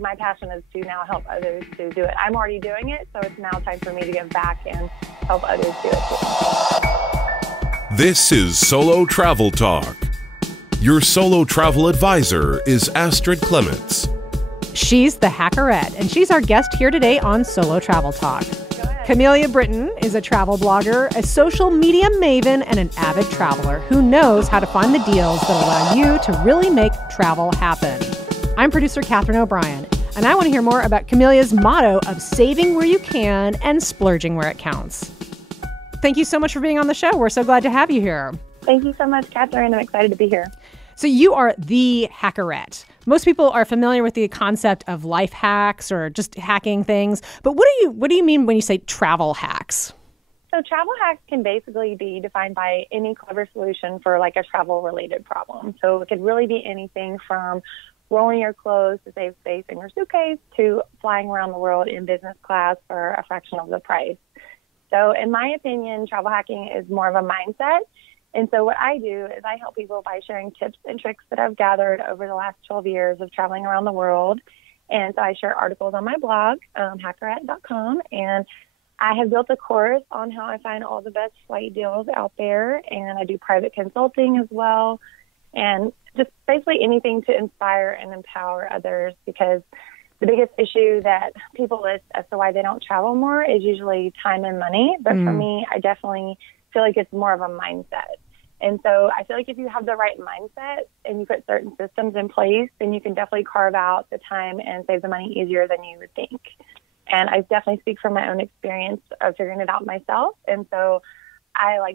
my passion is to now help others to do it. I'm already doing it, so it's now time for me to give back and help others do it too. This is Solo Travel Talk. Your solo travel advisor is Astrid Clements. She's the Hackerette, and she's our guest here today on Solo Travel Talk. Kamelia Britton is a travel blogger, a social media maven, and an avid traveler who knows how to find the deals that allow you to really make travel happen. I'm producer Catherine O'Brien, and I want to hear more about Kamelia's motto of saving where you can and splurging where it counts. Thank you so much for being on the show. We're so glad to have you here. Thank you so much, Catherine. I'm excited to be here. So you are the Hackerette. Most people are familiar with the concept of life hacks or just hacking things. But what do you mean when you say travel hacks? So travel hacks can basically be defined by any clever solution for like a travel-related problem. So it could really be anything from rolling your clothes to save space in your suitcase to flying around the world in business class for a fraction of the price. So in my opinion, travel hacking is more of a mindset. And so what I do is I help people by sharing tips and tricks that I've gathered over the last 12 years of traveling around the world. And so I share articles on my blog, Hackerette.com, and I have built a course on how I find all the best flight deals out there. And I do private consulting as well, and just basically anything to inspire and empower others, because the biggest issue that people list as to why they don't travel more is usually time and money. But for me, I definitely feel like it's more of a mindset. And so I feel like if you have the right mindset and you put certain systems in place, then you can definitely carve out the time and save the money easier than you would think. And I definitely speak from my own experience of figuring it out myself. And so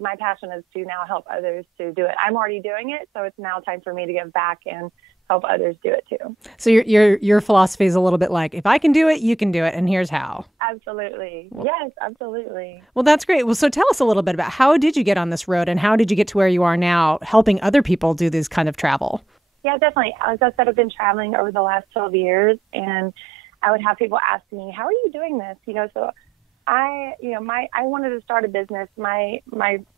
my passion is to now help others to do it. I'm already doing it, so it's now time for me to give back and help others do it too. So your philosophy is a little bit like, if I can do it, you can do it, and here's how. Absolutely. Yes, absolutely. Well, that's great. Well, so tell us a little bit about how did you get on this road, and how did you get to where you are now, helping other people do this kind of travel? Yeah, definitely. As I said, I've been traveling over the last 12 years, and I would have people ask me, how are you doing this? So I wanted to start a business. I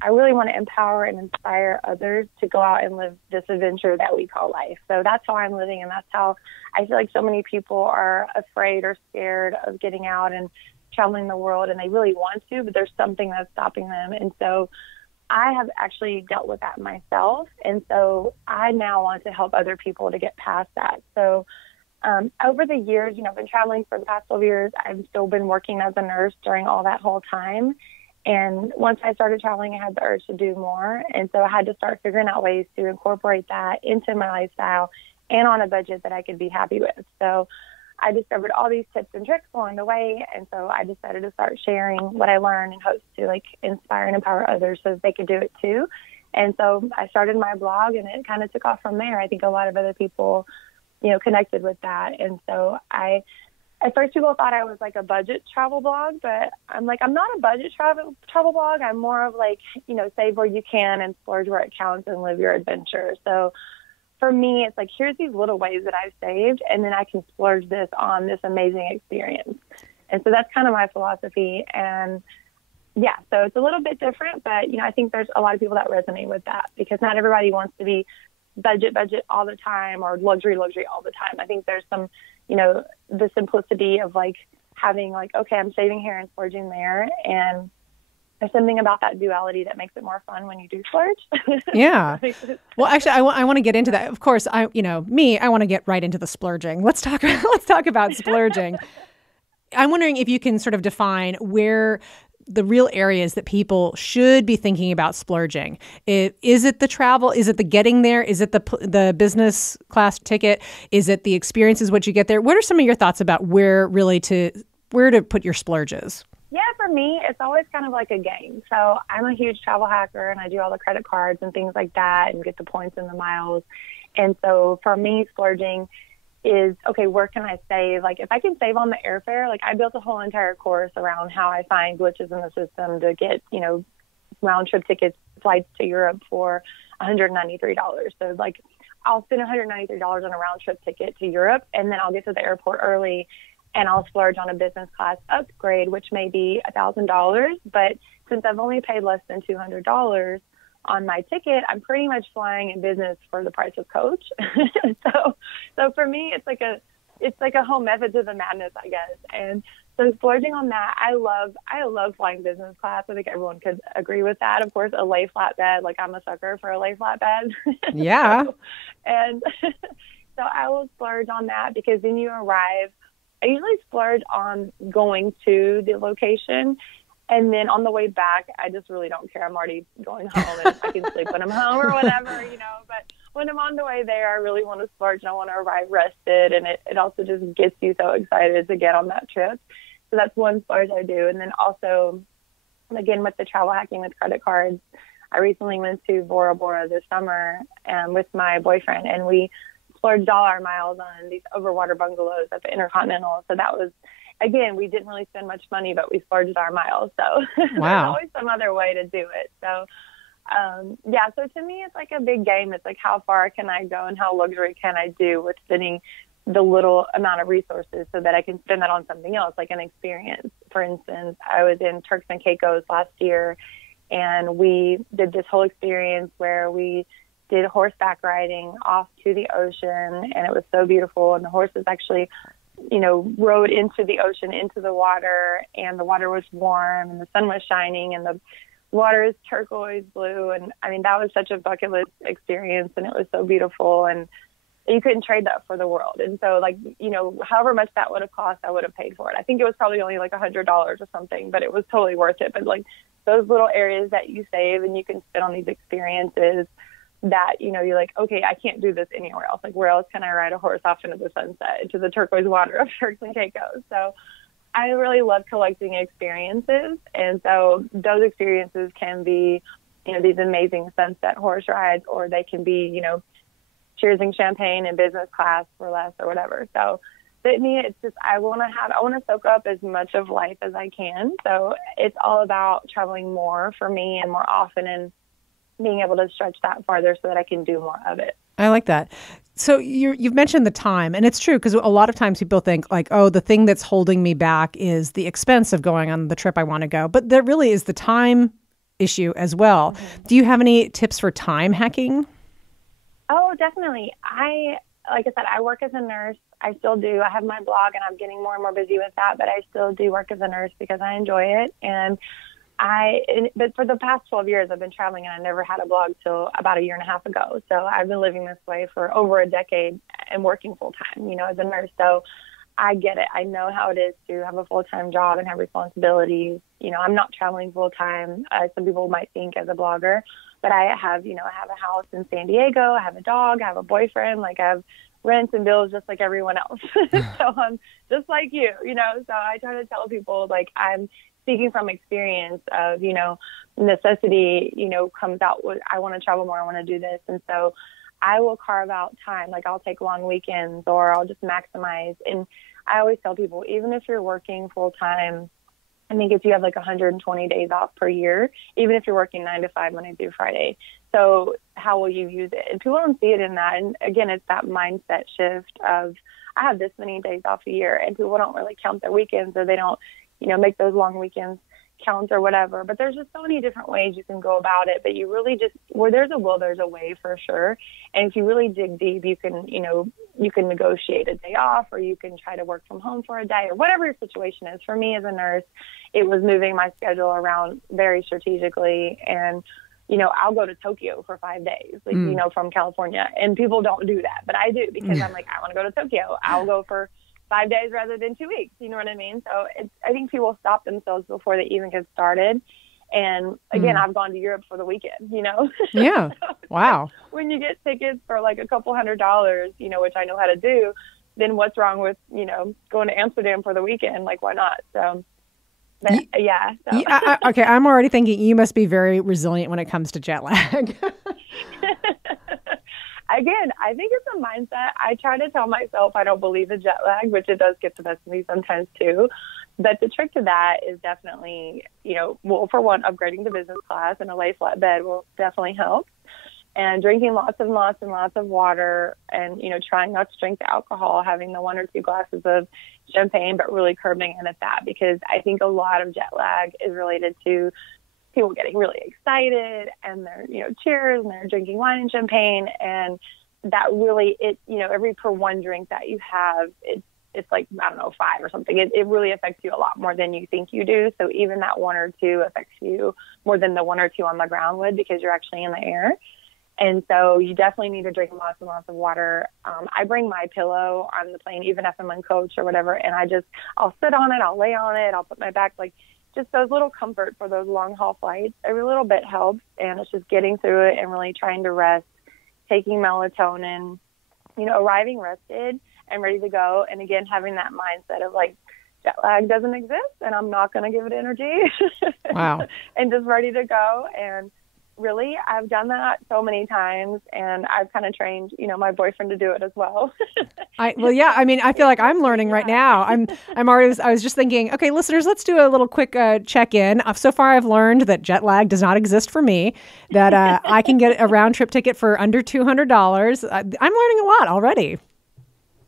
really want to empower and inspire others to go out and live this adventure that we call life. So that's how I'm living, and that's how I feel like so many people are afraid or scared of getting out and traveling the world, and they really want to, but there's something that's stopping them. And so I have actually dealt with that myself, and so I now want to help other people to get past that. So over the years, I've been traveling for the past 12 years. I've still been working as a nurse during all that whole time. And once I started traveling, I had the urge to do more. And so I had to start figuring out ways to incorporate that into my lifestyle and on a budget that I could be happy with. So I discovered all these tips and tricks along the way. And so I decided to start sharing what I learned in hopes to inspire and empower others so that they could do it too. And so I started my blog, and it kind of took off from there. I think a lot of other people connected with that. And so at first people thought I was like a budget travel blog, but I'm not a budget travel blog. I'm more of save where you can and splurge where it counts and live your adventure. So for me, it's like, here's these little ways that I've saved, and then I can splurge this on this amazing experience. And so that's kind of my philosophy. And yeah, so it's a little bit different, but I think there's a lot of people that resonate with that, because not everybody wants to be budget all the time or luxury all the time. I think there's some, the simplicity of having okay, I'm saving here and splurging there. And there's something about that duality that makes it more fun when you do splurge. Yeah. Well, actually, I want to get into that. Of course, I want to get right into the splurging. Let's talk about splurging. I'm wondering if you can sort of define where the real areas that people should be thinking about splurging. Is it the travel? Is it the getting there? Is it the business class ticket? Is it the experiences, what you get there? What are some of your thoughts about where to put your splurges? Yeah, for me, it's always kind of like a game. So I'm a huge travel hacker, and I do all the credit cards and things like that and get the points and the miles. And so for me, splurging is, okay, where can I save? If I can save on the airfare, I built a whole entire course around how I find glitches in the system to get, round trip tickets, flights to Europe for $193. So I'll spend $193 on a round trip ticket to Europe, and then I'll get to the airport early and I'll splurge on a business class upgrade, which may be $1,000. But since I've only paid less than $200 on my ticket, I'm pretty much flying in business for the price of coach. So for me, it's like a it's like a home method to the madness, I guess. And so splurging on that, I love flying business class. I think everyone could agree with that. Of course, a lay flatbed, like I'm a sucker for a lay flatbed. Yeah. And so I will splurge on that because then you arrive. I usually splurge on going to the location. And then on the way back, I just really don't care. I'm already going home and I can sleep when I'm home or whatever, But when I'm on the way there, I really want to splurge and I want to arrive rested. And it also just gets you so excited to get on that trip. So that's one splurge I do. And then also, again, with the travel hacking with credit cards, I recently went to Bora Bora this summer with my boyfriend, and we splurged all our miles on these overwater bungalows at the Intercontinental. So that was, again, we didn't really spend much money, but we splurged our miles. So Wow. There's always some other way to do it. So, so to me, it's like a big game. It's like, how far can I go and how luxury can I do with spending the little amount of resources so that I can spend that on something else, like an experience. For instance, I was in Turks and Caicos last year, and we did this whole experience where we did horseback riding off to the ocean, and it was so beautiful. And the horses actually, rode into the ocean, into the water, and the water was warm and the sun was shining and the water is turquoise blue. And I mean, that was such a bucket list experience, and it was so beautiful, and you couldn't trade that for the world. And so however much that would have cost, I would have paid for it. I think it was probably only like $100 or something, but it was totally worth it. But like those little areas that you save and you can spend on these experiences that, you're like, okay, I can't do this anywhere else. Like, where else can I ride a horse off into the sunset, into the turquoise water of Turks and Caicos? So I really love collecting experiences. And so those experiences can be, these amazing sunset horse rides, or they can be, cheersing champagne in business class for less or whatever. So to me, it's just, I want to soak up as much of life as I can. So it's all about traveling more for me and more often, and being able to stretch that farther so that I can do more of it. I like that. So you've mentioned the time, and it's true because a lot of times people think like, oh, the thing that's holding me back is the expense of going on the trip I want to go. But there really is the time issue as well. Mm-hmm. Do you have any tips for time hacking? Oh, definitely. Like I said, I work as a nurse. I still do. I have my blog, and I'm getting more and more busy with that, but I still do work as a nurse because I enjoy it. But for the past 12 years, I've been traveling, and I never had a blog till about a year and a half ago. So I've been living this way for over a decade and working full time, as a nurse. So I get it. I know how it is to have a full-time job and have responsibilities. I'm not traveling full time. Some people might think as a blogger, but I have a house in San Diego. I have a dog. I have a boyfriend. Like, I have rents and bills just like everyone else. So I'm just like you, so I try to tell people, like, I'm speaking from experience of, necessity, comes out with, I want to travel more. I want to do this. And so I will carve out time. Like, I'll take long weekends, or I'll just maximize. And I always tell people, even if you're working full time, I think if you have like 120 days off per year, even if you're working 9 to 5, Monday through Friday. So how will you use it? And people don't see it in that. And again, it's that mindset shift of, I have this many days off a year, and people don't really count their weekends, or they don't, make those long weekends count or whatever. But there's just so many different ways you can go about it. But you really just, where there's a will, there's a way, for sure. And if you really dig deep, you can, you can negotiate a day off, or you can try to work from home for a day, or whatever your situation is. For me as a nurse, it was moving my schedule around very strategically. And, I'll go to Tokyo for 5 days, like, from California. And people don't do that, but I do, because I'm like, I want to go to Tokyo. I'll go for 5 days rather than 2 weeks. You know what I mean? So I think people stop themselves before they even get started. And again, I've gone to Europe for the weekend, Yeah. So wow. When you get tickets for like a couple $100s, which I know how to do, then what's wrong with, going to Amsterdam for the weekend? Like, why not? So, yeah. So. Okay. I'm already thinking you must be very resilient when it comes to jet lag. Again, I think it's a mindset. I try to tell myself I don't believe in jet lag, which it does get the best of me sometimes too. But the trick to that is definitely, well, for one, upgrading to business class and a lay flatbed will definitely help. And drinking lots and lots and lots of water, and, trying not to drink the alcohol, having the 1 or 2 glasses of champagne, but really curbing it at that, because I think a lot of jet lag is related to people getting really excited, and they're, cheers, and they're drinking wine and champagne, and that really, every per one drink that you have, it's like, I don't know, 5 or something. It really affects you a lot more than you think you do. So even that 1 or 2 affects you more than the 1 or 2 on the ground would, because you're actually in the air. And so you definitely need to drink lots and lots of water. I bring my pillow on the plane, even if I'm in coach or whatever, and I'll sit on it, I'll lay on it, I'll put my back, like just those little comfort for those long haul flights. Every little bit helps, and it's just getting through it and really trying to rest, taking melatonin, arriving rested and ready to go. And again, having that mindset of like, jet lag doesn't exist and I'm not going to give it energy. Wow. And just ready to go. And really, I've done that so many times, and I've kind of trained, my boyfriend to do it as well. I feel like I'm learning right now. I was just thinking, okay, listeners, let's do a little quick check-in. So far, I've learned that jet lag does not exist for me, that I can get a round trip ticket for under $200. I'm learning a lot already.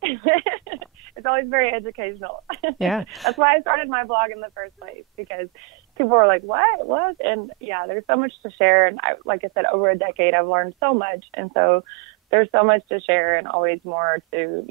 It's always very educational. Yeah. That's why I started my blog in the first place, because people were like, what? And yeah, there's so much to share. And like I said, over a decade, I've learned so much. And so there's so much to share and always more to,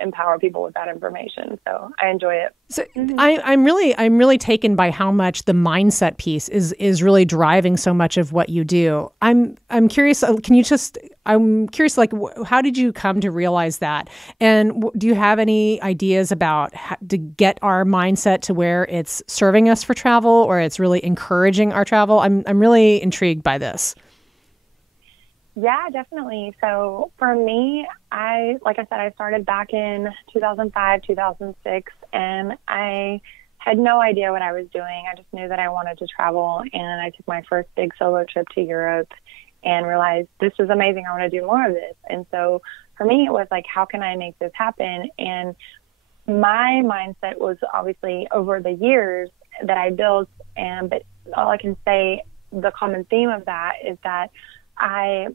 empower people with that information. So I enjoy it. So I'm really taken by how much the mindset piece is really driving so much of what you do. I'm curious. I'm curious, like, how did you come to realize that? And do you have any ideas about how to get our mindset to where it's serving us for travel, or it's really encouraging our travel? I'm really intrigued by this. Yeah, definitely. So for me, like I said, I started back in 2005, 2006, and I had no idea what I was doing. I just knew that I wanted to travel, and I took my first big solo trip to Europe and realized this is amazing. I want to do more of this. And so for me, it was like, how can I make this happen? And my mindset was obviously over the years that I built, but all I can say, the common theme of that is that I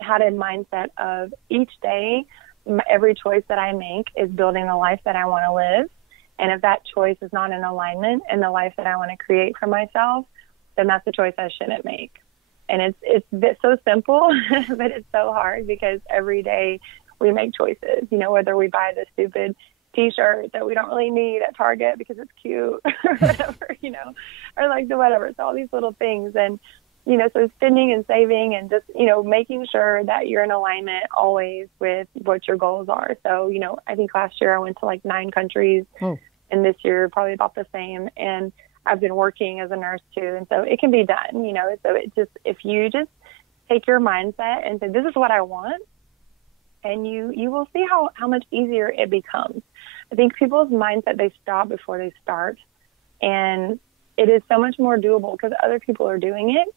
had a mindset of each day, every choice that I make is building the life that I want to live. And if that choice is not in alignment in the life that I want to create for myself, then that's a choice I shouldn't make. And it's so simple, but it's so hard, because every day we make choices, whether we buy the stupid T-shirt that we don't really need at Target because it's cute or whatever, or like the whatever. It's all these little things. And so spending and saving and just, making sure that you're in alignment always with what your goals are. So, I think last year I went to like 9 countries, and this year probably about the same. And I've been working as a nurse too. And so it can be done, so it just, if you just take your mindset and say, this is what I want, and you will see how much easier it becomes. I think people's mindset, they stop before they start. And it is so much more doable because other people are doing it.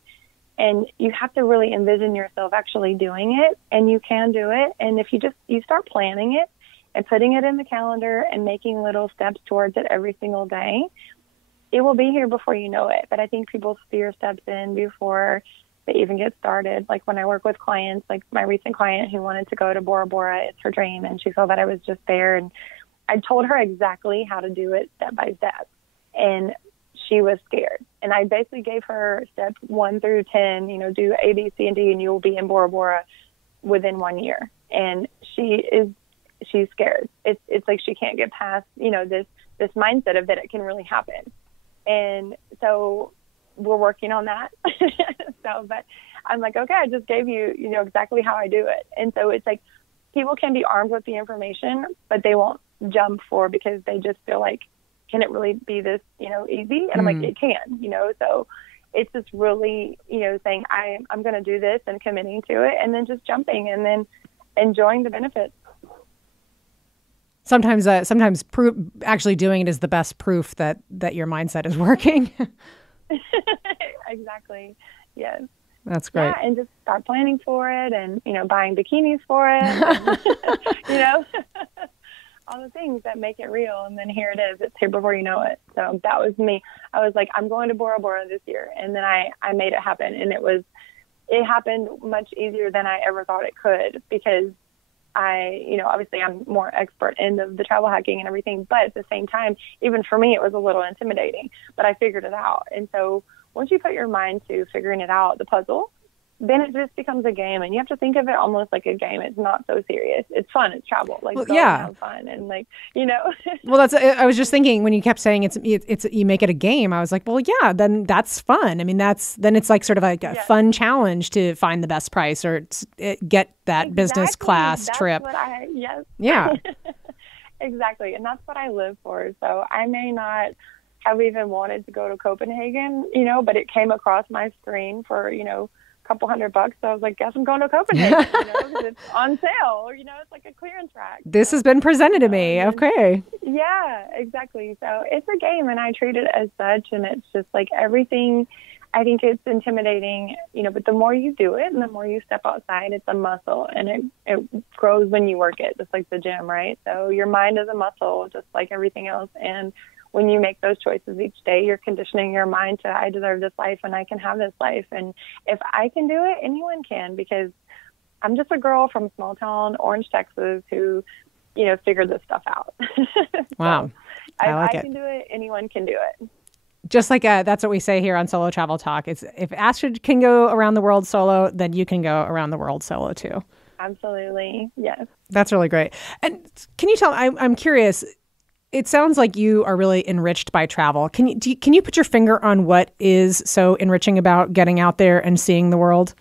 And you have to really envision yourself actually doing it, and you can do it. And if you start planning it and putting it in the calendar and making little steps towards it every single day, it will be here before you know it. But I think people's fear steps in before they even get started. Like when I work with clients, like my recent client who wanted to go to Bora Bora, it's her dream, and she felt that I was just there. And I told her exactly how to do it step by step. And she was scared. And I basically gave her steps 1 through 10, do A, B, C, and D, and you will be in Bora Bora within 1 year. And she's scared. It's like she can't get past, this mindset of that it can really happen. And so we're working on that. But I'm like, okay, I just gave you, exactly how I do it. And so it's like people can be armed with the information, but they won't jump for, because they just feel like, can it really be this, easy? And I'm like, it can, so it's just really, saying I'm going to do this and committing to it, and then just jumping and then enjoying the benefits. Sometimes actually doing it is the best proof that your mindset is working. Exactly. Yes. That's great. Yeah, and just start planning for it, and, buying bikinis for it, and, all the things that make it real. And then here it is. It's here before you know it. So that was me. I was like, I'm going to Bora Bora this year. And then I made it happen. And it happened much easier than I ever thought it could, because obviously I'm more expert in the travel hacking and everything. But at the same time, even for me, it was a little intimidating, but I figured it out. And so once you put your mind to figuring it out, the puzzle, then it just becomes a game, and you have to think of it almost like a game. It's not so serious. It's fun. It's travel. Like, go and have fun, and like, Well, I was just thinking when you kept saying it's you make it a game. I was like, well, yeah, then that's fun. I mean, then it's like sort of like a fun challenge to find the best price or get that business class trip. Yeah. Exactly, and that's what I live for. So I may not have even wanted to go to Copenhagen, but it came across my screen for couple $100. So I was like, guess I'm going to Copenhagen, because it's on sale, it's like a clearance rack. This has been presented to me. Okay. Yeah, exactly. So it's a game, and I treat it as such, and it's just like everything. I think it's intimidating, but the more you do it and the more you step outside, it's a muscle, and it grows when you work it, just like the gym, right? So your mind is a muscle, just like everything else. And when you make those choices each day, you're conditioning your mind to, I deserve this life and I can have this life. And if I can do it, anyone can, because I'm just a girl from small town Orange, Texas, who, figured this stuff out. Wow. So I can do it. Anyone can do it. Just like that's what we say here on Solo Travel Talk. It's if Astrid can go around the world solo, then you can go around the world solo too. Absolutely. Yes. That's really great. And can you tell, I'm curious, it sounds like you are really enriched by travel. Can you put your finger on what is so enriching about getting out there and seeing the world?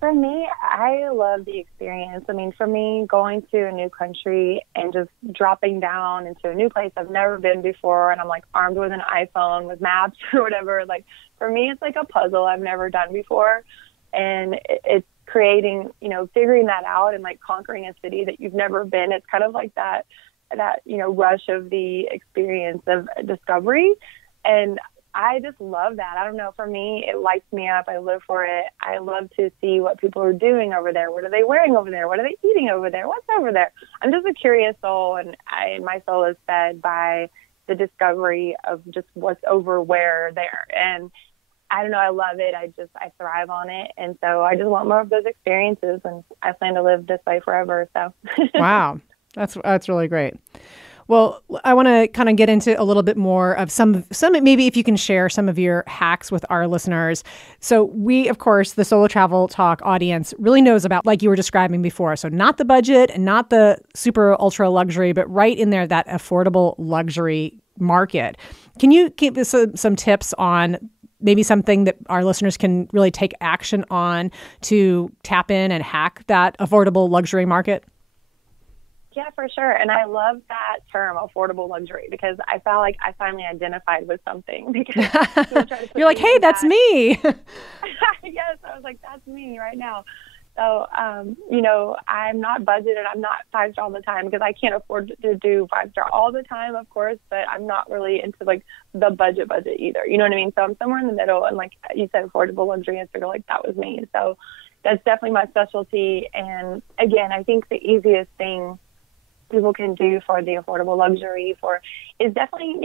For me, I love the experience. I mean, for me, going to a new country and just dropping down into a new place I've never been before, and I'm like armed with an iPhone with maps or whatever. Like, for me, it's like a puzzle I've never done before. And it's creating, figuring that out and like conquering a city that you've never been. It's kind of like that rush of the experience of discovery. And I just love that. I don't know. For me, it lights me up. I live for it. I love to see what people are doing over there. What are they wearing over there? What are they eating over there? What's over there? I'm just a curious soul, and my soul is fed by the discovery of just what's over where there. And I don't know. I love it. I thrive on it. And so I just want more of those experiences, and I plan to live this way forever. So. Wow. That's really great. Well, I want to kind of get into a little bit more of some, maybe if you can share some of your hacks with our listeners. So we, of course, the Solo Travel Talk audience really knows about, like you were describing before, so not the budget and not the super ultra luxury, but right in there, that affordable luxury market. Can you give us some tips on maybe something that our listeners can really take action on to tap in and hack that affordable luxury market? Yeah, for sure. And I love that term, affordable luxury, because I felt like I finally identified with something. Because you're like, hey, that's me. Yes, I was like, that's me right now. So, I'm not budgeted. I'm not 5-star all the time, because I can't afford to do 5-star all the time, of course, but I'm not really into like the budget either. You know what I mean? So I'm somewhere in the middle, and like you said, affordable luxury, I figured like that was me. So that's definitely my specialty. And again, I think the easiest thing people can do for the affordable luxury is definitely,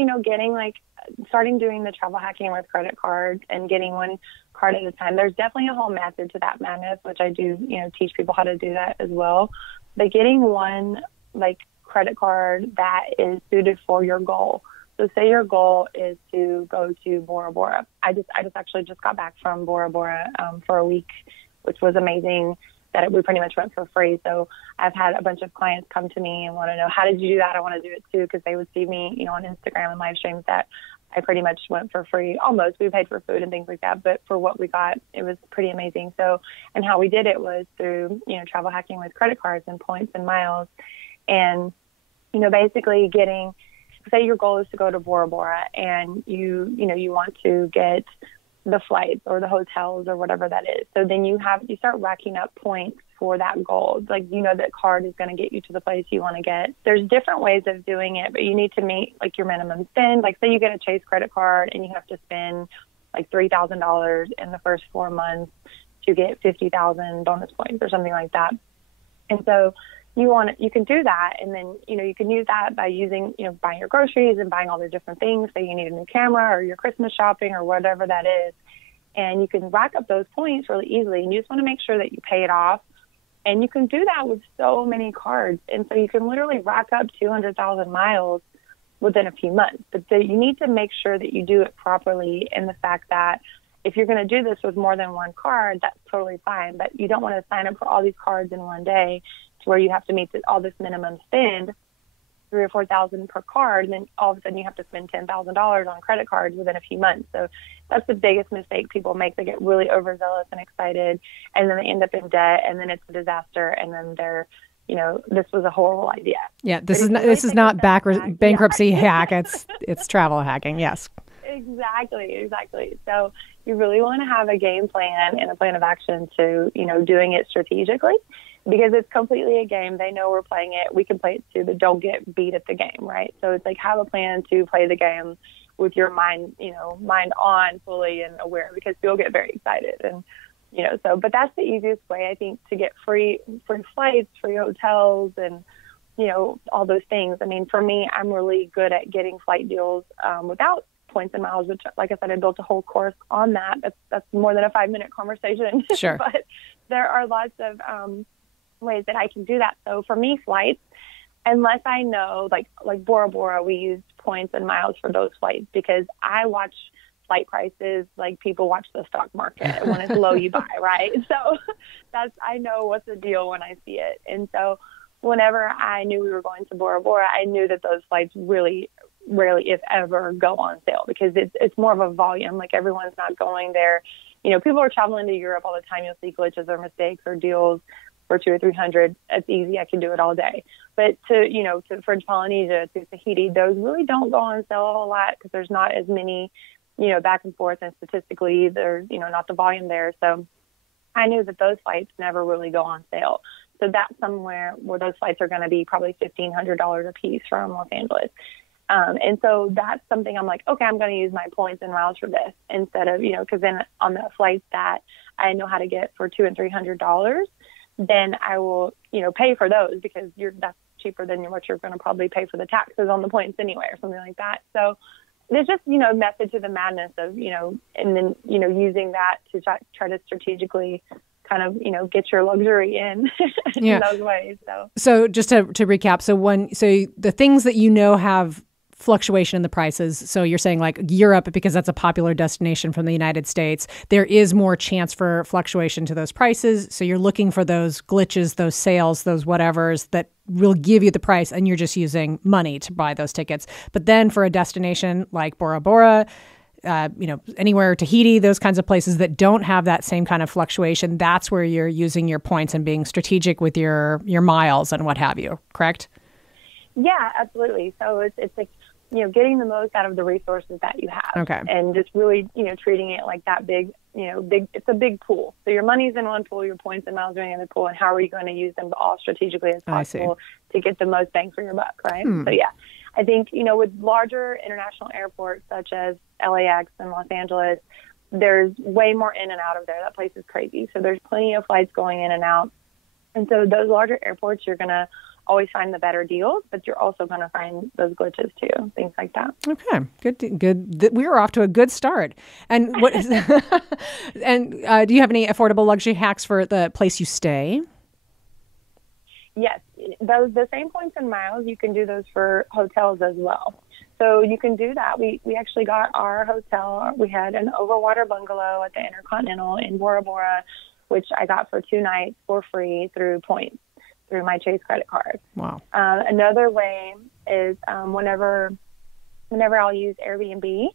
starting doing the travel hacking with credit cards and getting one card at a time. There's definitely a whole method to that madness, which I do, teach people how to do that as well. But getting one credit card that is suited for your goal. So say your goal is to go to Bora Bora. I just actually just got back from Bora Bora for a week, which was amazing. That we pretty much went for free. So I've had a bunch of clients come to me and want to know, how did you do that? I want to do it too, because they would see me, on Instagram and live streams that I pretty much went for free. Almost. We paid for food and things like that, but for what we got, it was pretty amazing. So, and how we did it was through, travel hacking with credit cards and points and miles. And, basically getting, say your goal is to go to Bora Bora, and you want to get the flights or the hotels or whatever that is. So then you start racking up points for that goal. Like, that card is going to get you to the place you want to get. There's different ways of doing it, but you need to meet your minimum spend. Like, say you get a Chase credit card and you have to spend $3,000 in the first 4 months to get 50,000 bonus points or something like that. And so you can do that, and then, you can use that by using, buying your groceries and buying all the different things. Say you need a new camera or your Christmas shopping or whatever that is. And you can rack up those points really easily. And you just want to make sure that you pay it off. And you can do that with so many cards. And so you can literally rack up 200,000 miles within a few months. But you need to make sure that you do it properly, in the fact that if you're going to do this with more than one card, that's totally fine. But you don't want to sign up for all these cards in one day to where you have to meet all this minimum spend, $3,000 or $4,000 per card, and then all of a sudden you have to spend $10,000 on credit cards within a few months. So that's the biggest mistake people make. They get really overzealous and excited, and then they end up in debt, and then it's a disaster, and then they're, this was a horrible idea. Yeah, this is not bankruptcy hack. It's travel hacking. Yes. Exactly. So you really want to have a game plan and a plan of action to, doing it strategically, because it's completely a game. They know we're playing it. We can play it too, but don't get beat at the game, right? So it's like, have a plan to play the game with your mind, mind on fully and aware, because you'll get very excited. And, but that's the easiest way, I think, to get free flights, free hotels, and, all those things. I mean, for me, I'm really good at getting flight deals without points and miles, which, like I said, I built a whole course on that. That's more than a 5-minute conversation. Sure. But there are lots of ways that I can do that. So for me, flights, unless I know, like Bora Bora, we used points and miles for those flights, because I watch flight prices like people watch the stock market. When it's low, you buy, right? So I know what's the deal when I see it. And so whenever I knew we were going to Bora Bora, I knew that those flights really rarely, if ever, go on sale, because it's more of a volume. Like, everyone's not going there. People are traveling to Europe all the time. You'll see glitches or mistakes or deals for $200 or $300. It's easy. I can do it all day. But to French Polynesia, to Tahiti, those really don't go on sale a whole lot, because there's not as many, back and forth, and statistically there's, not the volume there. So I knew that those flights never really go on sale. So that's somewhere where those flights are going to be probably $1,500 a piece from Los Angeles. And so that's something I'm like, okay, I'm going to use my points and miles for this, instead of, because then on the flights that I know how to get for $200 and $300, then I will, pay for those, because that's cheaper than what you're going to probably pay for the taxes on the points anyway, or something like that. So there's just, method to the madness of, and then, using that to try to strategically kind of, get your luxury in those ways. So just to recap, so the things that have fluctuation in the prices. So you're saying like Europe, because that's a popular destination from the United States, there is more chance for fluctuation to those prices. So you're looking for those glitches, those sales, those whatevers that will give you the price, and you're just using money to buy those tickets. But then for a destination like Bora Bora, anywhere, Tahiti, those kinds of places that don't have that same kind of fluctuation, that's where you're using your points and being strategic with your miles and what have you, correct? Yeah, absolutely. So it's like, getting the most out of the resources that you have. Okay. And just really, treating it like that big, it's a big pool. So your money's in one pool, your points and miles are in the other pool, and how are you going to use them all strategically as possible to get the most bang for your buck, right? So yeah, I think, with larger international airports such as LAX and Los Angeles, there's way more in and out of there. That place is crazy. So there's plenty of flights going in and out. And so those larger airports, you're going to always find the better deals, but you're also going to find those glitches too, things like that. Okay, good. We were off to a good start. And what is and do you have any affordable luxury hacks for the place you stay? Yes, the same points and miles, you can do those for hotels as well. So you can do that. We actually got our hotel. We had an overwater bungalow at the Intercontinental in Bora Bora, which I got for 2 nights for free through points, through my Chase credit card. Wow. Another way is whenever I'll use Airbnb,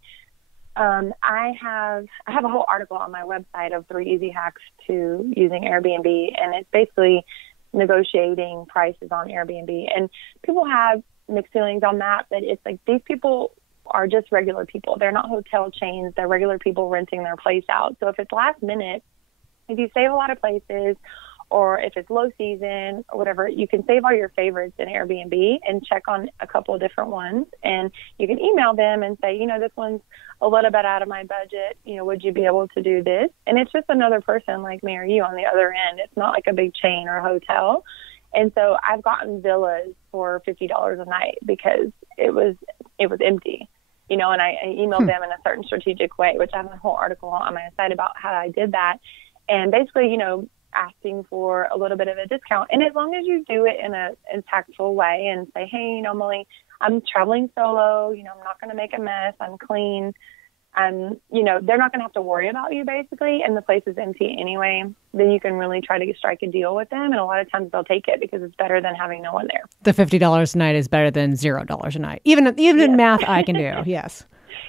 I have a whole article on my website of 3 easy hacks to using Airbnb, and it's basically negotiating prices on Airbnb. And people have mixed feelings on that, but it's like, these people are just regular people. They're not hotel chains. They're regular people renting their place out. So if it's last minute, if you save a lot of places, or if it's low season or whatever, you can save all your favorites in Airbnb and check on a couple of different ones. And you can email them and say, this one's a little bit out of my budget. Would you be able to do this? And it's just another person like me or you on the other end. It's not like a big chain or a hotel. And so I've gotten villas for $50 a night because it was empty, and I emailed them in a certain strategic way, which I have a whole article on my site about how I did that. And basically, asking for a little bit of a discount. And as long as you do it in a tactful way and say, hey, Molly, I'm traveling solo, I'm not going to make a mess, I'm clean, they're not going to have to worry about you basically, and the place is empty anyway, then you can really try to strike a deal with them. And a lot of times they'll take it because it's better than having no one there. The $50 a night is better than $0 a night. Even in math I can do. Yes.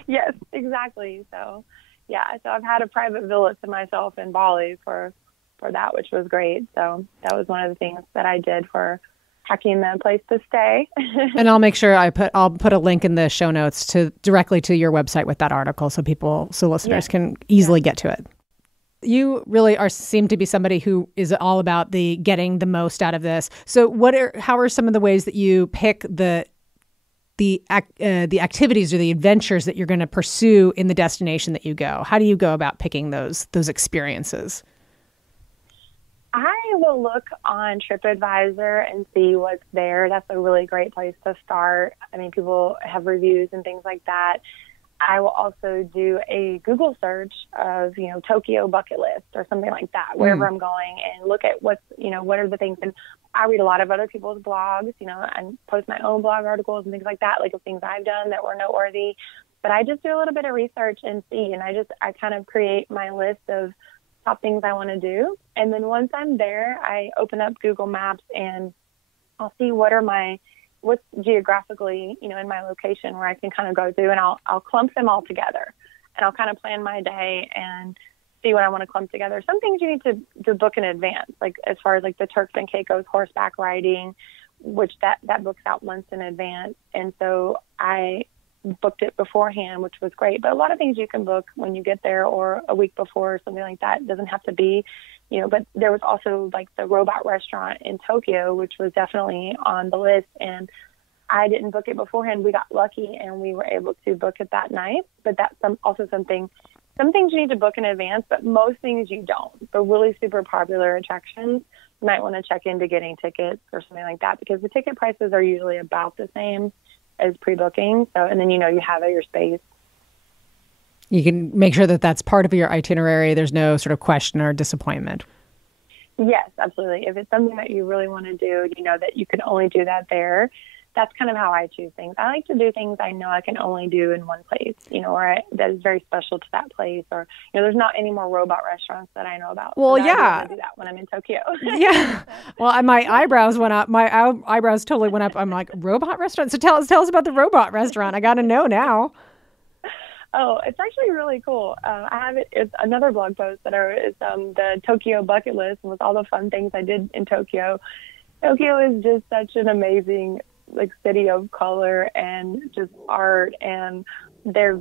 Yes, exactly. So, yeah. So I've had a private villa to myself in Bali for that, which was great. So that was one of the things that I did for hacking the place to stay. And I'll make sure I'll put a link in the show notes directly to your website with that article so listeners can easily get to it. You really seem to be somebody who is all about the getting the most out of this. So how are some of the ways that you pick the activities or the adventures that you're going to pursue in the destination that you go? How do you go about picking those experiences? I will look on TripAdvisor and see what's there. That's a really great place to start. I mean, people have reviews and things like that. I will also do a Google search of, Tokyo bucket list or something like that, wherever I'm going, and look at what are the things. And I read a lot of other people's blogs, and post my own blog articles and things like that, like of things I've done that were noteworthy. But I just do a little bit of research and see, and I kind of create my list of top things I want to do. And then once I'm there, I open up Google Maps and I'll see what's geographically, in my location where I can kind of go through, and I'll clump them all together, and I'll kind of plan my day and see what I want to clump together. Some things you need to book in advance, like as far as like the Turks and Caicos horseback riding, which that books out months in advance. And so I booked it beforehand, which was great. But a lot of things you can book when you get there or a week before or something like that. It doesn't have to be, but there was also like the robot restaurant in Tokyo, which was definitely on the list. And I didn't book it beforehand. We got lucky and we were able to book it that night. But that's also something, some things you need to book in advance, but most things you don't. The really super popular attractions, you might want to check into getting tickets or something like that, because the ticket prices are usually about the same as pre-booking. So, and then you have your space. You can make sure that that's part of your itinerary. There's no sort of question or disappointment. Yes, absolutely. If it's something that you really want to do, that you can only do that there. That's kind of how I choose things. I like to do things I know I can only do in one place, or that is very special to that place. Or, there's not any more robot restaurants that I know about. Well, so yeah. I want to do that when I'm in Tokyo. Yeah. Well, my eyebrows went up. My eyebrows totally went up. I'm like, robot restaurant? So tell us about the robot restaurant. I got to know now. Oh, it's actually really cool. I have it. It's another blog post that is the Tokyo bucket list with all the fun things I did in Tokyo. Tokyo is just such an amazing city of color and just art, and their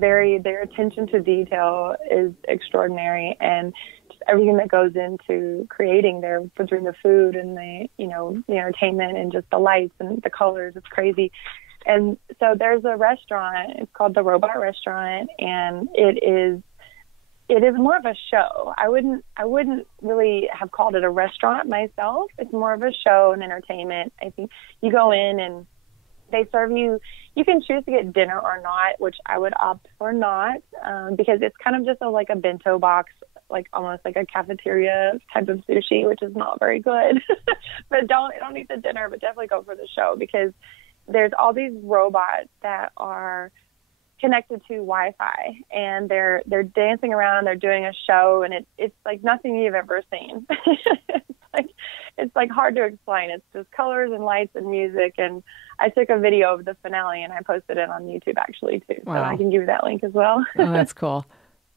attention to detail is extraordinary, and just everything that goes into creating there between the food and the entertainment and just the lights and the colors. It's crazy. And so there's a restaurant, it's called the Robot Restaurant, and it is more of a show. I wouldn't really have called it a restaurant myself. It's more of a show and entertainment. I think you go in and they serve you can choose to get dinner or not, which I would opt for not, because it's kind of just a bento box, almost like a cafeteria type of sushi, which is not very good. But don't eat the dinner, but definitely go for the show, because there's all these robots that are connected to Wi-Fi, and they're dancing around, they're doing a show, and it's like nothing you've ever seen. It's hard to explain. It's just colors and lights and music. And I took a video of the finale and I posted it on YouTube actually too. So I can give you that link as well. Oh, that's cool.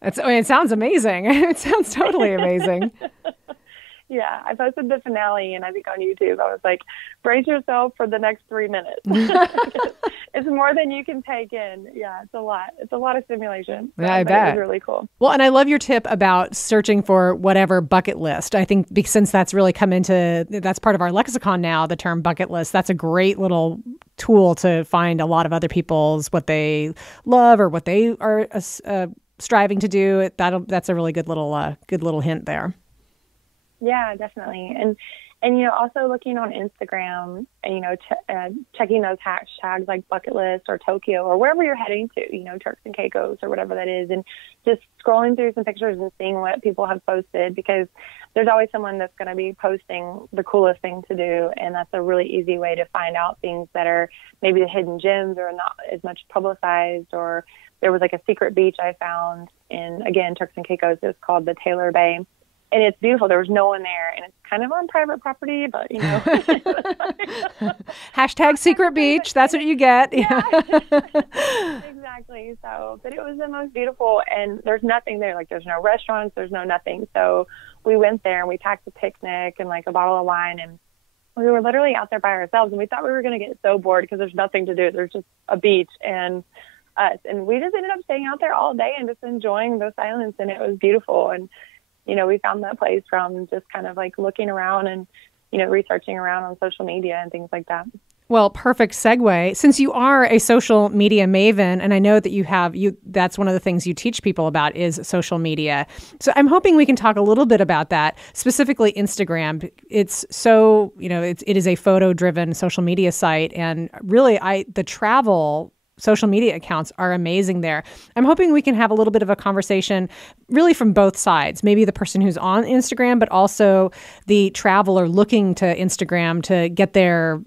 It sounds amazing. It sounds totally amazing. Yeah, I posted the finale, and I think on YouTube, I was like, brace yourself for the next 3 minutes. It's more than you can take in. Yeah, it's a lot. It's a lot of stimulation. Yeah, I bet. It was really cool. Well, and I love your tip about searching for whatever bucket list. I think since that's really that's part of our lexicon now, the term bucket list, that's a great little tool to find a lot of other people's, what they love or what they are striving to do. That's a really good little hint there. Yeah, definitely. And also looking on Instagram, checking those hashtags like bucket list or Tokyo or wherever you're heading to, Turks and Caicos or whatever that is, and just scrolling through some pictures and seeing what people have posted, because there's always someone that's going to be posting the coolest thing to do. And that's a really easy way to find out things that are maybe the hidden gems or not as much publicized, or there was like a secret beach I found in, again, Turks and Caicos. It's called the Taylor Bay. And it's beautiful. There was no one there. And it's kind of on private property, but, you know. Hashtag secret beach. That's what you get. Yeah. Exactly. So, but it was the most beautiful. And there's nothing there. Like, there's no restaurants. There's no nothing. So we went there and we packed a picnic and like a bottle of wine. And we were literally out there by ourselves. And we thought we were going to get so bored because there's nothing to do. There's just a beach and us. And we just ended up staying out there all day and just enjoying the silence. And it was beautiful. And, you know, we found that place from just kind of like looking around and, you know, researching around on social media and things like that. Well, perfect segue. Since you are a social media maven, and I know that that's one of the things you teach people about is social media. So I'm hoping we can talk a little bit about that, specifically Instagram. It's so, you know, it is a photo-driven social media site. And really, the travel social media accounts are amazing there. I'm hoping we can have a little bit of a conversation really from both sides, maybe the person who's on Instagram, but also the traveler looking to Instagram to get their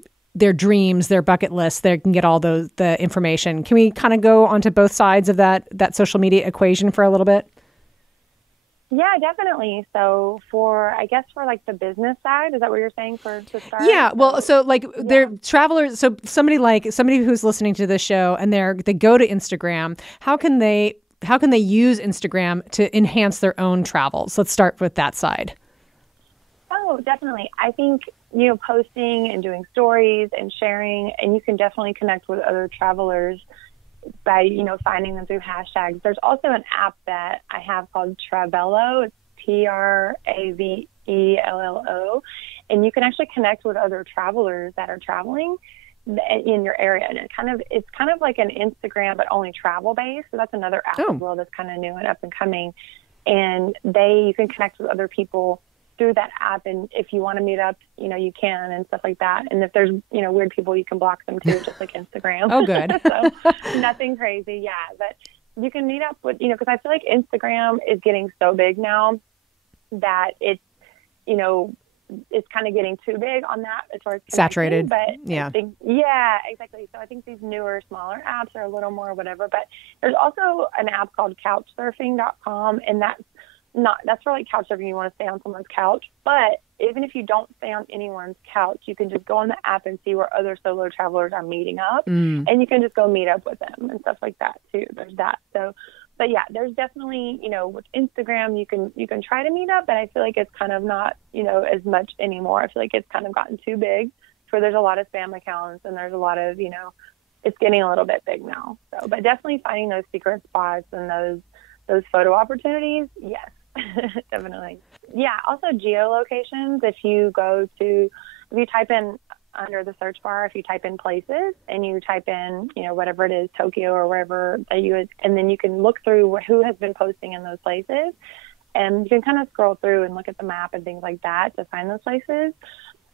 dreams, their bucket list. They can get all the information. Can we kind of go onto both sides of that social media equation for a little bit? Yeah, definitely. So for like the business side, is that what you're saying to start? Yeah. Well, so like they're travelers. So somebody who's listening to this show and they go to Instagram, how can they use Instagram to enhance their own travels? Let's start with that side. Oh, definitely. I think, you know, posting and doing stories and sharing, and you can definitely connect with other travelers by, you know, finding them through hashtags. There's also an app that I have called Travello. It's Travello, and you can actually connect with other travelers that are traveling in your area. And it's kind of like an Instagram, but only travel based. So that's another app as well that's kind of new and up and coming. And you can connect with other people through that app, and if you want to meet up, you know, you can, and stuff like that. And if there's, you know, weird people, you can block them too, just like Instagram. Oh, good. So nothing crazy, yeah. But you can meet up with, you know, because I feel like Instagram is getting so big now that it's, you know, it's kind of getting too big on that as far as saturated. But yeah, yeah, exactly. So I think these newer, smaller apps are a little more whatever. But there's also an app called couchsurfing.com, and that's for like couch surfing. You want to stay on someone's couch, but even if you don't stay on anyone's couch, you can just go on the app and see where other solo travelers are meeting up, and you can just go meet up with them and stuff like that too. There's that. So, but yeah, there's definitely, you know, with Instagram, you can try to meet up, but I feel like it's kind of not, you know, as much anymore. I feel like it's kind of gotten too big, where there's a lot of spam accounts and there's a lot of, you know, it's getting a little bit big now. So, but definitely finding those secret spots and those photo opportunities, yes. Definitely. Yeah. Also geolocations. If you type in under the search bar, if you type in places and you type in, you know, whatever it is, Tokyo or wherever and then you can look through who has been posting in those places, and you can kind of scroll through and look at the map and things like that to find those places.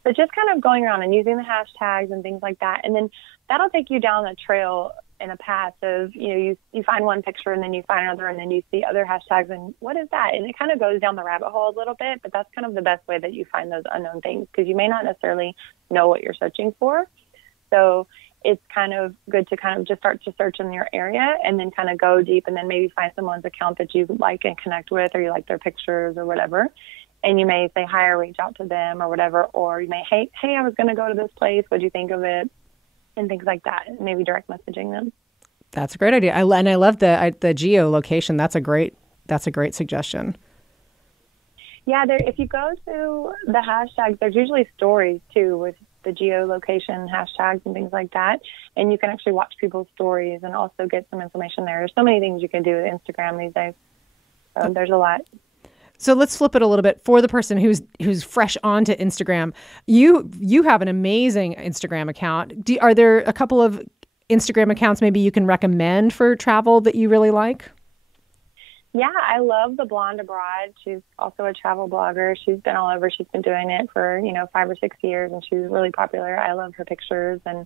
But just kind of going around and using the hashtags and things like that. And then that'll take you down a trail in a path of, you know, you find one picture and then you find another and then you see other hashtags and what is that? And it kind of goes down the rabbit hole a little bit, but that's kind of the best way that you find those unknown things, because you may not necessarily know what you're searching for. So it's kind of good to kind of just start to search in your area and then kind of go deep and then maybe find someone's account that you like and connect with, or you like their pictures or whatever. And you may say hi or reach out to them or whatever, or you may, hey, I was going to go to this place. What'd you think of it? And things like that. And maybe direct messaging them. That's a great idea. I love the geolocation. That's a great suggestion. Yeah, if you go to the hashtags, there's usually stories too with the geolocation hashtags and things like that. And you can actually watch people's stories and also get some information there. There's so many things you can do with Instagram these days. So there's a lot. So let's flip it a little bit for the person who's fresh onto Instagram. You have an amazing Instagram account. Are there a couple of Instagram accounts maybe you can recommend for travel that you really like? Yeah, I love the Blonde Abroad. She's also a travel blogger. She's been all over. She's been doing it for, 5 or 6 years, and she's really popular. I love her pictures and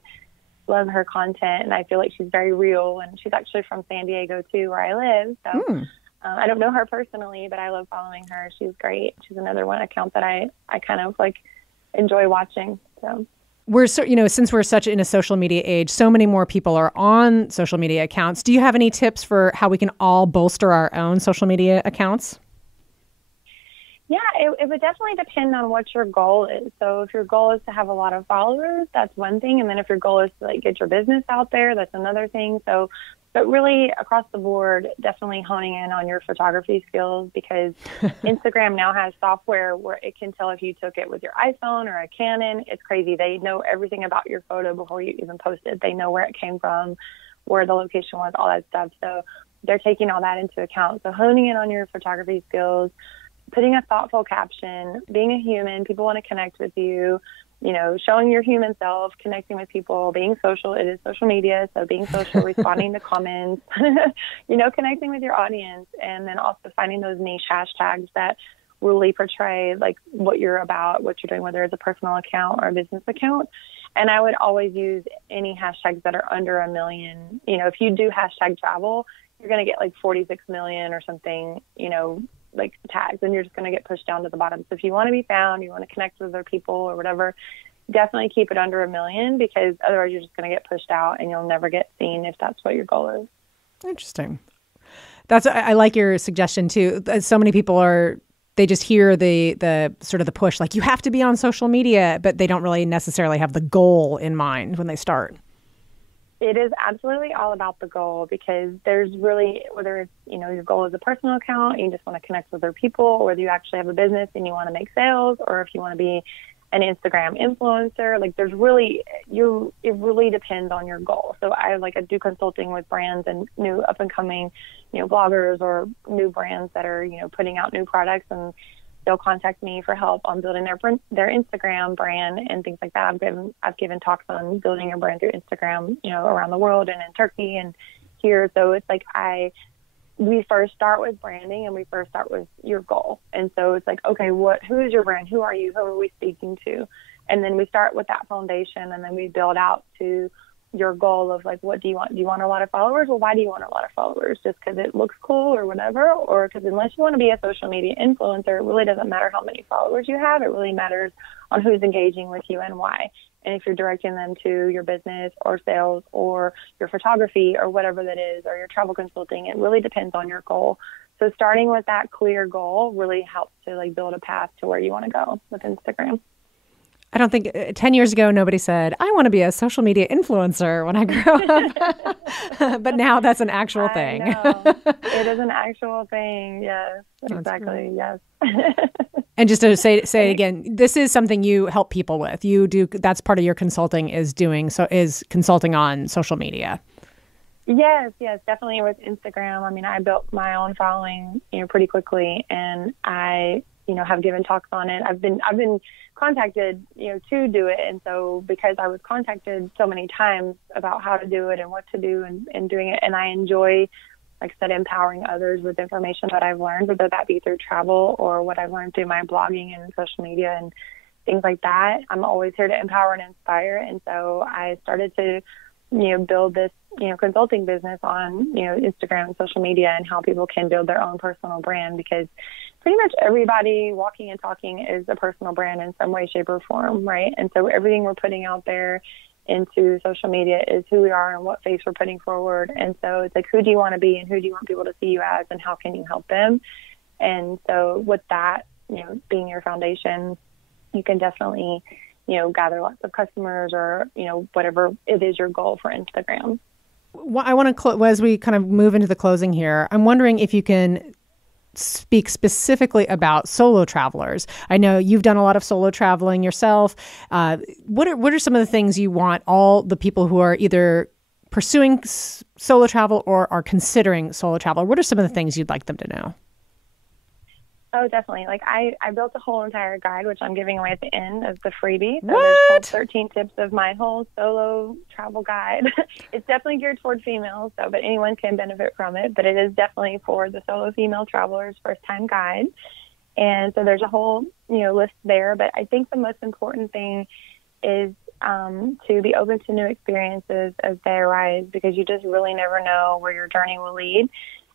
love her content, and I feel like she's very real. And she's actually from San Diego too, where I live. So I don't know her personally, but I love following her. She's great. She's another one account that I kind of like enjoy watching. So. Since we're such in a social media age, so many more people are on social media accounts. Do you have any tips for how we can all bolster our own social media accounts? Yeah, it would definitely depend on what your goal is. So if your goal is to have a lot of followers, that's one thing. And then if your goal is to get your business out there, that's another thing. So, but really across the board, definitely honing in on your photography skills, because Instagram now has software where it can tell if you took it with your iPhone or a Canon. It's crazy. They know everything about your photo before you even post it. They know where it came from, where the location was, all that stuff. So they're taking all that into account. So honing in on your photography skills, putting a thoughtful caption, being a human. People want to connect with you, showing your human self, connecting with people, being social. It is social media, so being social, responding to comments, connecting with your audience, and then also finding those niche hashtags that really portray what you're about, what you're doing, whether it's a personal account or a business account. And I would always use any hashtags that are under 1 million. If you do hashtag travel, you're going to get 46 million or something, tags, and you're just going to get pushed down to the bottom. So if you want to be found, you want to connect with other people or whatever, definitely keep it under 1 million, because otherwise you're just going to get pushed out and you'll never get seen if that's what your goal is. Interesting. I like your suggestion too. So many people they just hear the sort of the push, you have to be on social media, but they don't really necessarily have the goal in mind when they start. It is absolutely all about the goal, because there's really, whether it's, your goal is a personal account and you just want to connect with other people, or whether you actually have a business and you want to make sales, or if you want to be an Instagram influencer, it really depends on your goal. So I do consulting with brands and new up and coming, bloggers or new brands that are, putting out new products, and they'll contact me for help on building their Instagram brand and things like that. I've given talks on building your brand through Instagram, around the world and in Turkey and here. So it's we first start with branding, and we first start with your goal. And so it's okay, who is your brand? Who are you? Who are we speaking to? And then we start with that foundation, and then we build out to your goal of what do you want? Do you want a lot of followers? Well, why do you want a lot of followers? Just because it looks cool or whatever? Or because unless you want to be a social media influencer, it really doesn't matter how many followers you have. It really matters on who's engaging with you and why. And if you're directing them to your business or sales or your photography or whatever that is, or your travel consulting, it really depends on your goal. So starting with that clear goal really helps to build a path to where you want to go with Instagram. I don't think 10 years ago, nobody said, I want to be a social media influencer when I grew up. But now that's an actual thing. It is an actual thing. Yes, exactly. Yes. And just to say again, this is something you help people with. You do. That's part of your consulting is consulting on social media. Yes, definitely with Instagram. I mean, I built my own following, pretty quickly, and I, have given talks on it. I've been contacted, to do it. And so because I was contacted so many times about how to do it and what to do and doing it, and I enjoy, like I said, empowering others with information that I've learned, whether that be through travel or what I've learned through my blogging and social media and things like that. I'm always here to empower and inspire. And so I started to, build this, consulting business on, Instagram and social media, and how people can build their own personal brand, because pretty much everybody walking and talking is a personal brand in some way, shape, or form, right? And so everything we're putting out there into social media is who we are and what face we're putting forward. And so it's who do you want to be and who do you want people to see you as, and how can you help them? And so with that, being your foundation, you can definitely, gather lots of customers or, whatever it is your goal for Instagram. Well, I want to, as we kind of move into the closing here, I'm wondering if you can speak specifically about solo travelers. I know you've done a lot of solo traveling yourself. What are some of the things you want all the people who are either pursuing solo travel or are considering solo travel? What are some of the things you'd like them to know? Oh, definitely. I built a whole entire guide, which I'm giving away at the end as the freebie. So what? There's 13 tips of my whole solo travel guide. It's definitely geared toward females, but anyone can benefit from it. But it is definitely for the solo female travelers first time guide. And so there's a whole, list there. But I think the most important thing is to be open to new experiences as they arise, because you just really never know where your journey will lead.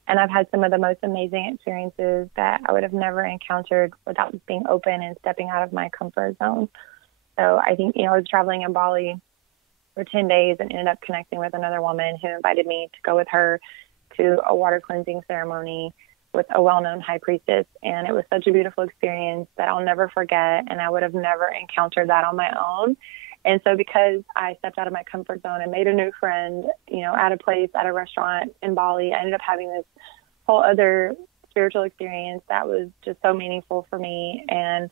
And I've had some of the most amazing experiences that I would have never encountered without being open and stepping out of my comfort zone. So I think, I was traveling in Bali for 10 days and ended up connecting with another woman who invited me to go with her to a water cleansing ceremony with a well-known high priestess. And it was such a beautiful experience that I'll never forget. And I would have never encountered that on my own. And so because I stepped out of my comfort zone and made a new friend, at a place, at a restaurant in Bali, I ended up having this whole other spiritual experience that was just so meaningful for me. And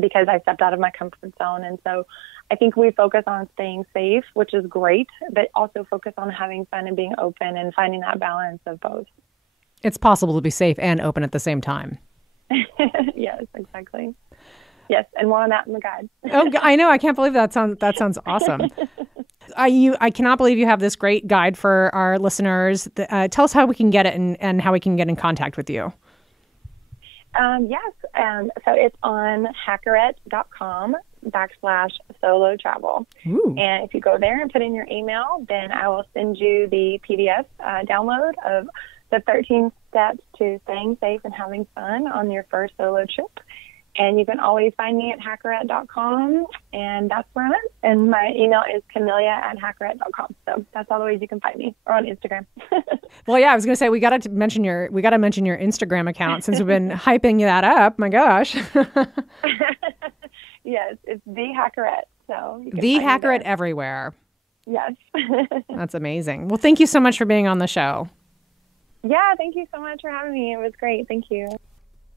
because I stepped out of my comfort zone. And so I think we focus on staying safe, which is great, but also focus on having fun and being open and finding that balance of both. It's possible to be safe and open at the same time. Yes, exactly. Yes, and more on that in the guide. Oh, I know. I can't believe that sounds awesome. I cannot believe you have this great guide for our listeners. Tell us how we can get it and how we can get in contact with you. Yes. So it's on hackerette.com/solo travel. Ooh. And if you go there and put in your email, then I will send you the PDF download of the 13 steps to staying safe and having fun on your first solo trip. And you can always find me at hackerette.com, and that's where I'm at. And my email is kamelia@hackerette.com. So that's all the ways you can find me, or on Instagram. Well, yeah, I was going to say we got to mention your Instagram account since we've been hyping that up. My gosh. Yes, it's the Hackerette. So the Hackerette everywhere. Yes. That's amazing. Well, thank you so much for being on the show. Yeah, thank you so much for having me. It was great. Thank you.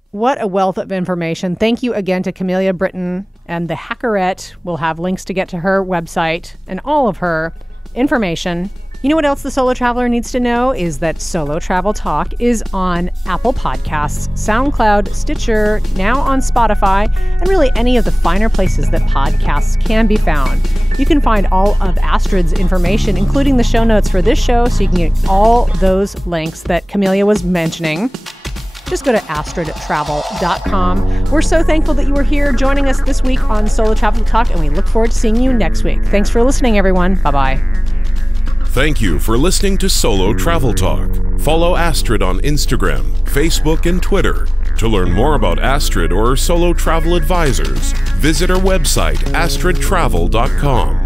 What a wealth of information. Thank you again to Kamelia Britton and the Hackerette. We'll have links to get to her website and all of her information. You know what else the solo traveler needs to know is that Solo Travel Talk is on Apple Podcasts, SoundCloud, Stitcher, now on Spotify, and really any of the finer places that podcasts can be found. You can find all of Astrid's information, including the show notes for this show, so you can get all those links that Kamelia was mentioning. Just go to astridtravel.com. We're so thankful that you were here joining us this week on Solo Travel Talk, and we look forward to seeing you next week. Thanks for listening, everyone. Bye-bye. Thank you for listening to Solo Travel Talk. Follow Astrid on Instagram, Facebook, and Twitter. To learn more about Astrid or Solo Travel Advisors, visit our website, astridtravel.com.